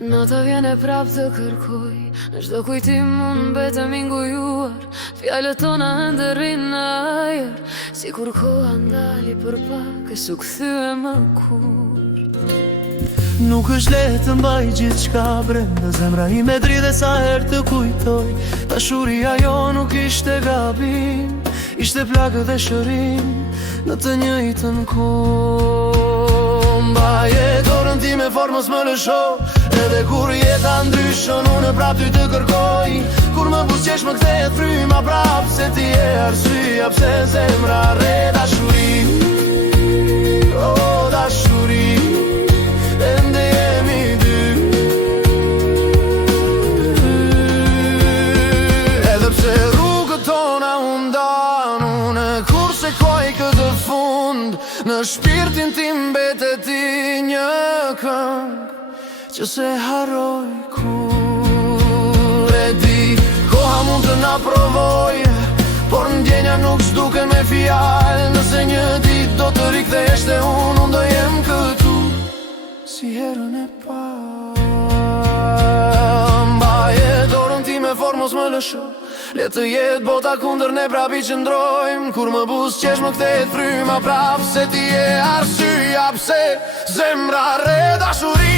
Nota vjen e prap të kërkoj, në çdo kujtim unë mbetem i ngujuar. Fjalët tona ndërrin në ajër, sikur koha ndali për pak e s'u kthye më kur. Nuk është lehtë të mbaj gjithçka brenda, zemra ime dridhe sa herë të kujtoj. Dashuria jo nuk ishte gabim, ishte plagë dhe shërim në të njëjtën kohë. Mbaje dorën time fort mos më lësho, edhe kur jeta ndryshon unë prap ty të kërkoj. Kur më buzëqesh më kthehet fryma prap, se ti je arsyeja pse zemra rre dashuri. Oh, dashuri, ende jemi dy. Edhe pse rrugët tona u ndan, unë kurse koj këtë fund, në shpirtin tim mbetet i një këngë që se harroj kur e di. Koha mund të na provoj, por ndjenja nuk s'duken me fjalë. Nëse një dit do të rikthehesh te unë do jem këtu si herën e parë. Mbaje dorën time fort mos më lësho, le të jetë bota kundër ne prap i qëndrojmë. Kur më buzëqesh më kthehet fryma prap, se ti je arsyeja pse zemra rre dashuri.